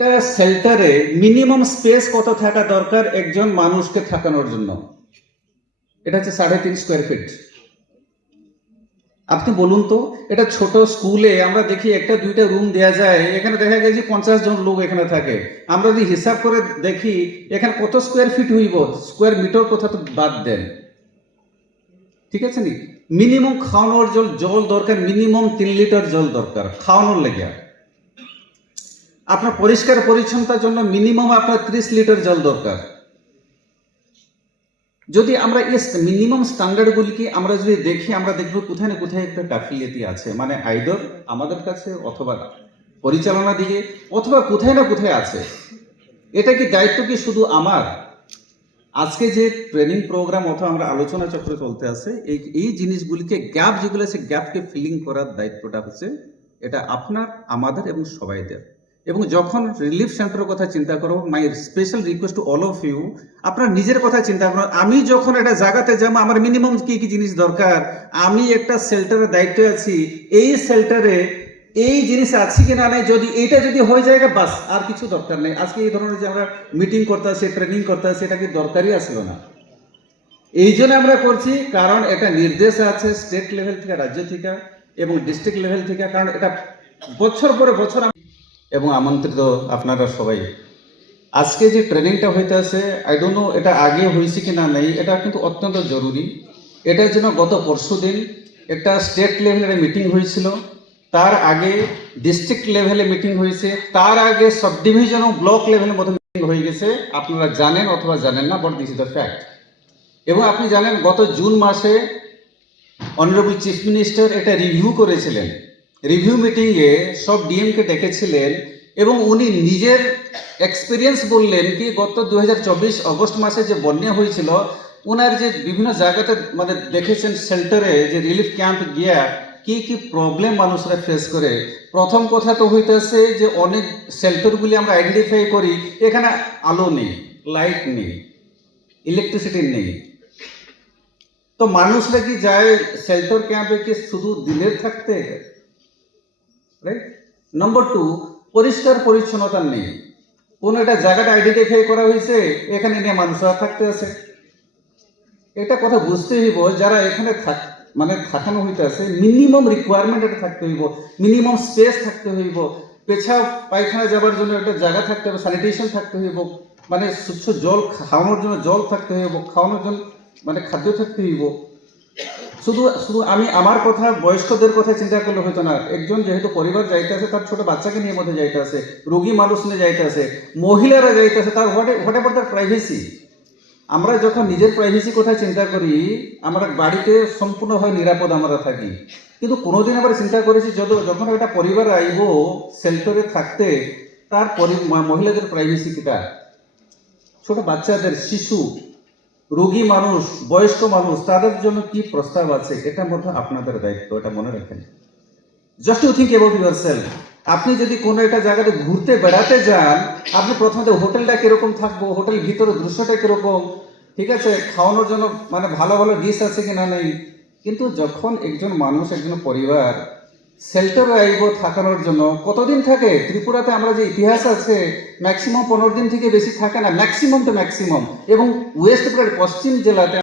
একটা শেল্টারে minimum space কত থাকা দরকার একজন মানুষকে থাকানোর জন্য? এটা হচ্ছে 3.5 স্কোয়ার ফিট। আপনি বলুন তো, এটা ছোট স্কুলে আমরা দেখি একটা দুইটা রুম দেয়া যায়, এখানে দেখা গেছে 50 জন লোক এখানে থাকে। আমরা যদি হিসাব করে দেখি এখানে কত স্কোয়ার ফিট হইব, স্কোয়ার মিটার কথা তো বাদ দেন, ঠিক আছে নি? মিনিমাম খাওয়ানোর জল দরকার, মিনিমাম 3 লিটার জল দরকার খাওয়ানোর লেগে। আপনার পরিষ্কার পরিচ্ছন্নতার জন্য মিনিমাম আপনার 30 লিটার জল দরকার। যদি আমরা এই মিনিমাম স্ট্যান্ডার্ডগুলিকে আমরা যদি দেখি, আমরা দেখবো কোথায় না কোথায় একটা গাফিলতি আছে, মানে আইদর আমাদের কাছে অথবা পরিচালনা দিকে অথবা কোথায় না কোথায় আছে। এটা কি দায়িত্ব কি শুধু আমার? আজকে যে ট্রেনিং প্রোগ্রাম অথবা আমরা আলোচনা চক্র চলতে আছে, এই জিনিসগুলিকে গ্যাপ যেগুলো আছে গ্যাপকে ফিলিং করার দায়িত্বটা হচ্ছে এটা আপনার, আমাদের এবং সবাইদের। এবং যখন রিলিফ সেন্টারের কথা চিন্তা করো, my special request to all of you, আপনার নিজের কথা চিন্তা করো। আমি যখন এটা জায়গাতে যাবো, আমার মিনিমাম কি কি জিনিস দরকার? আমি একটা শেল্টারের দায়িত্বে আছি, এই শেল্টারে এই জিনিস আছে কি না নেই, যদি এইটা যদি হয়ে যায় বাস, আর কিছু দরকার নেই। আজকে এই ধরনের যে আমরা মিটিং করতে আসি, ট্রেনিং করতে আসি, এটা কি দরকারই আসলো না। এই জন্য আমরা করছি কারণ এটা নির্দেশ আছে স্টেট লেভেল থেকে, রাজ্য থেকে এবং ডিস্ট্রিক্ট লেভেল থেকে, কারণ এটা বছর পরে বছর। এবং আমন্ত্রিত আপনারা সবাই, আজকে যে ট্রেনিংটা হইতে আছে, আই ডোন্ট নো এটা আগে হয়েছে কি না নেই, এটা কিন্তু অত্যন্ত জরুরি। এটার জন্য গত পরশু দিন একটা স্টেট লেভেলের মিটিং হয়েছিল, তার আগে ডিস্ট্রিক্ট লেভেলে মিটিং হয়েছে, তার আগে সাব ডিভিশন ও ব্লক লেভেলের মধ্যে মিটিং হয়ে গেছে। আপনারা জানেন অথবা জানেন না, but this is the fact. এবং আপনি জানেন গত জুন মাসে অনারেবল চিফ মিনিস্টার এটা রিভিউ করেছিলেন। রিভিউ মিটিংয়ে সব ডিএমকে ডেকেছিলেন এবং উনি নিজের এক্সপিরিয়েন্স বললেন কি গত 2024 অগস্ট মাসে যে বন্যা হয়েছিল, ওনার যে বিভিন্ন জায়গাতে মানে দেখেছেন শেল্টারে যে রিলিফ ক্যাম্প গিয়া কি কি প্রবলেম মানুষরা ফেস করে। প্রথম কথা তো হইতেছে যে অনেক শেল্টারগুলি আমরা আইডেন্টিফাই করি, এখানে আলো নেই, লাইট নেই, ইলেকট্রিসিটি নেই। তো মানুষরা কি যায় শেল্টার ক্যাম্পে কি শুধু দিনের থাকতে? রাইট। নম্বর 2, পরিষ্কার পরিচ্ছন্নতা নেই। কোন একটা জায়গাটা আইডেন্টিফাই করা হয়েছে, এখানে নিয়ে মানুষরা থাকতে আছে। এটা কথা বুঝতে হইব, যারা এখানে মানে থাকানো হইতে আছে, মিনিমাম রিকোয়ারমেন্ট এটা থাকতে হইব, মিনিমাম স্পেস থাকতে হইব, পেছাব পায়খানা যাবার জন্য একটা জায়গা থাকতে হবে, স্যানিটেশন থাকতে হইব, মানে স্বচ্ছ জল খাওয়ানোর জন্য জল থাকতে হইব, খাওয়ানোর জন্য মানে খাদ্য থাকতে হইব। শুধু শুধু আমি আমার কথা, বয়স্কদের কথা চিন্তা করলে হইতো না। একজন যেহেতু পরিবার যাইতে আছে, তার ছোট বাচ্চাকে নিয়ে মধ্যে যাইতে আছে, রোগী মানুষ নিয়ে যাইতে আছে, মহিলারা যাইতে আছে, তার হোয়াট এভার তার প্রাইভেসি। আমরা যখন নিজের প্রাইভেসি কথা চিন্তা করি, আমরা বাড়িতে সম্পূর্ণভাবে নিরাপদ আমরা থাকি, কিন্তু কোনোদিন আবার চিন্তা করেছি যখন একটা পরিবার আইব শেল্টারে থাকতে, তার মহিলাদের প্রাইভেসি কিটা, ছোট বাচ্চাদের, শিশু, রোগী মানুষ, বয়স্ক মানুষ, তাদের জন্য কি প্রস্তাব আছে, এটার মধ্যে আপনাদের দায়িত্ব, এটা মনে রাখেন। Just to think about yourself. আপনি যদি কোনো একটা জায়গাতে ঘুরতে বেড়াতে যান, আপনি প্রথমত হোটেলটা কিরকম থাকবো, হোটেল ভিতরে দৃশ্যটা কিরকম, ঠিক আছে, খাওয়ানোর জন্য মানে ভালো ভালো ডিশ আছে কিনা নেই। কিন্তু যখন একজন মানুষ, একজন পরিবার শেল্টারে আইব থাকানোর জন্য, কতদিন থাকে? ত্রিপুরাতে আমরা যে ইতিহাস আছে, ম্যাক্সিমাম 15 দিন থেকে বেশি থাকে না, ম্যাক্সিমাম টু ম্যাক্সিমাম। এবং ওয়েস্ট পশ্চিম জেলাতে